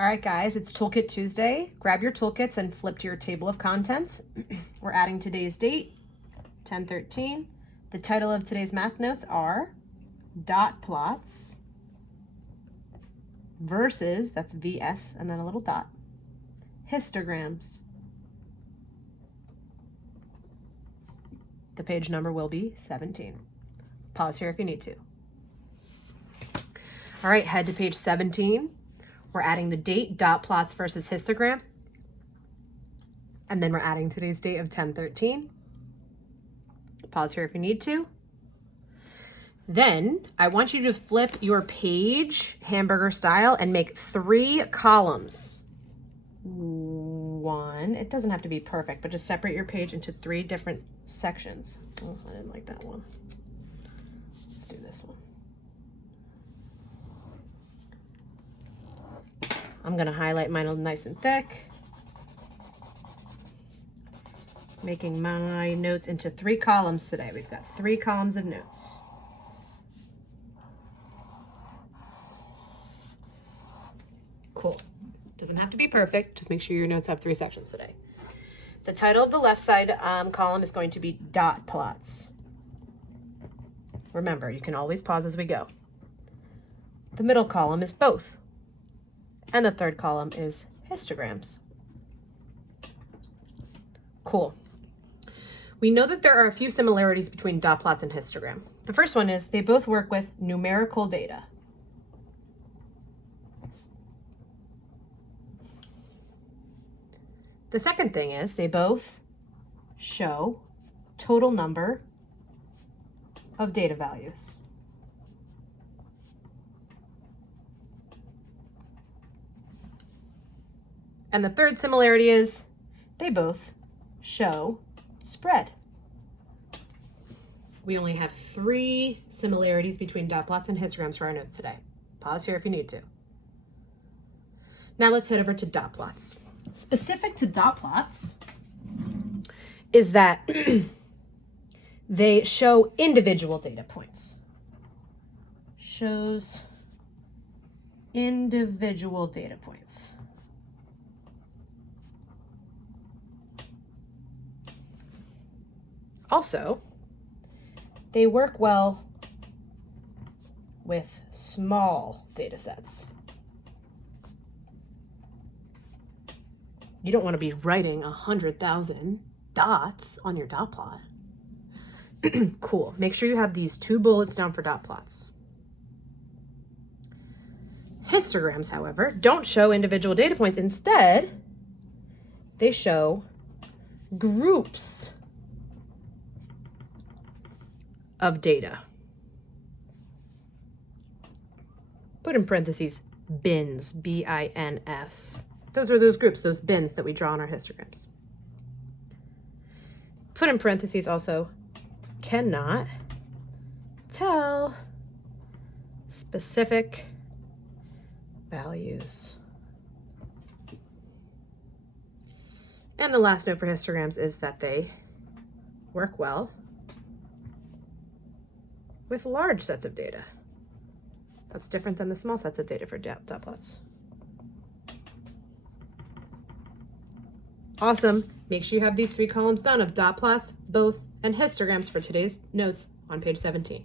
All right, guys, it's Toolkit Tuesday. Grab your toolkits and flip to your table of contents. We're adding today's date, 10/13. The title of today's math notes are dot plots versus, that's VS and then a little dot, histograms. The page number will be 17. Pause here if you need to. All right, head to page 17. We're adding the date, dot plots versus histograms. And then we're adding today's date of 10/13. Pause here if you need to. Then I want you to flip your page hamburger style and make 3 columns. One, it doesn't have to be perfect, but just separate your page into 3 different sections. Oh, I didn't like that one. Let's do this one. I'm gonna highlight mine nice and thick, making my notes into 3 columns today. We've got 3 columns of notes. Cool. Doesn't have to be perfect, just make sure your notes have 3 sections today. The title of the left side column is going to be dot plots. Remember, you can always pause as we go. The middle column is both. And the third column is histograms. Cool. We know that there are a few similarities between dot plots and histogram. The first one is they both work with numerical data. The second thing is they both show total number of data values. And the third similarity is they both show spread. We only have 3 similarities between dot plots and histograms for our notes today. Pause here if you need to. Now let's head over to dot plots. Specific to dot plots is that they show individual data points. Shows individual data points. Also, they work well with small data sets. You don't want to be writing 100,000 dots on your dot plot. Cool. Make sure you have these 2 bullets down for dot plots. Histograms, however, don't show individual data points. Instead, they show groups of data. Put in parentheses bins, B-I-N-S. Those are those groups, those bins that we draw on our histograms. Put in parentheses also, cannot tell specific values. And the last note for histograms is that they work well with large sets of data. That's different than the small sets of data for dot plots. Awesome. Make sure you have these 3 columns done of dot plots, both, and histograms for today's notes on page 17.